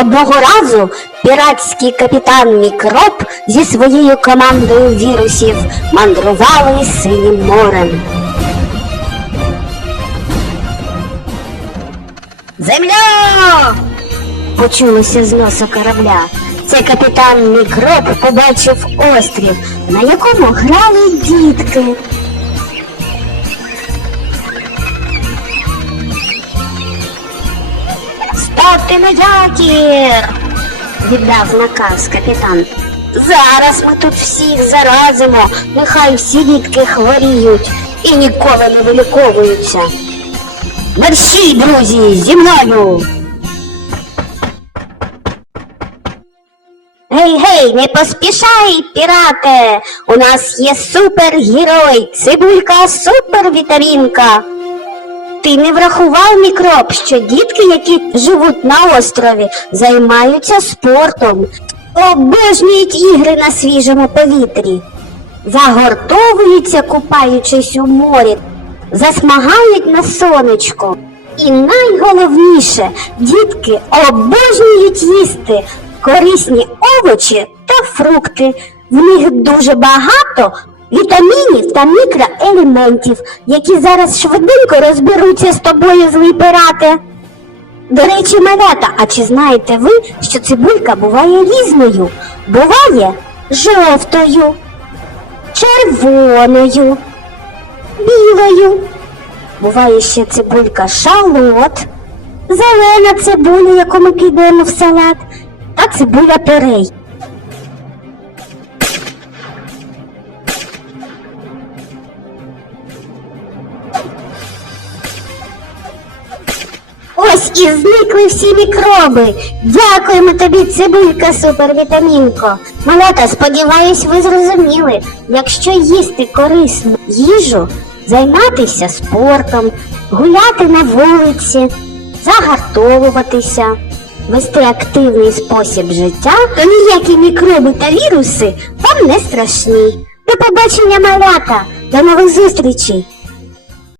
Одного разу піратський капітан Мікроб зі своєю командою вірусів мандрували синім морем. Земля! Почулося з носа корабля. Це капітан Мікроб побачив острів, на якому грали дітки. Ставте на якір! віддав наказ капітан. Зараз ми тут всіх заразимо, нехай всі дітки хворіють і ніколи не виліковуються. Мерщій, друзі, зі мною! Гей, гей, не поспішай, пірате! У нас є супергерой, цибулька супервітамінка. Ти не врахував мікроб, що дітки, які живуть на острові, займаються спортом, обожнюють ігри на свіжому повітрі, загортовуються, купаючись у морі, засмагають на сонечко. І найголовніше, дітки обожнюють їсти корисні овочі та фрукти. В них дуже багато вітамінів та мікроелементів, які зараз швиденько розберуться з тобою злий пирате. До речі, малята, а чи знаєте ви, що цибулька буває різною? Буває жовтою, червоною, білою. Буває ще цибулька шалот, зелена цибуля, яку ми кидаємо в салат, та цибуля пюрей. Ось і зникли всі мікроби. Дякуємо тобі, цибулька супервітамінко. Малята, сподіваюсь, ви зрозуміли, якщо їсти корисну їжу, займатися спортом, гуляти на вулиці, загартовуватися, вести активний спосіб життя, то ніякі мікроби та віруси вам не страшні. До побачення, малята! До нових зустрічей!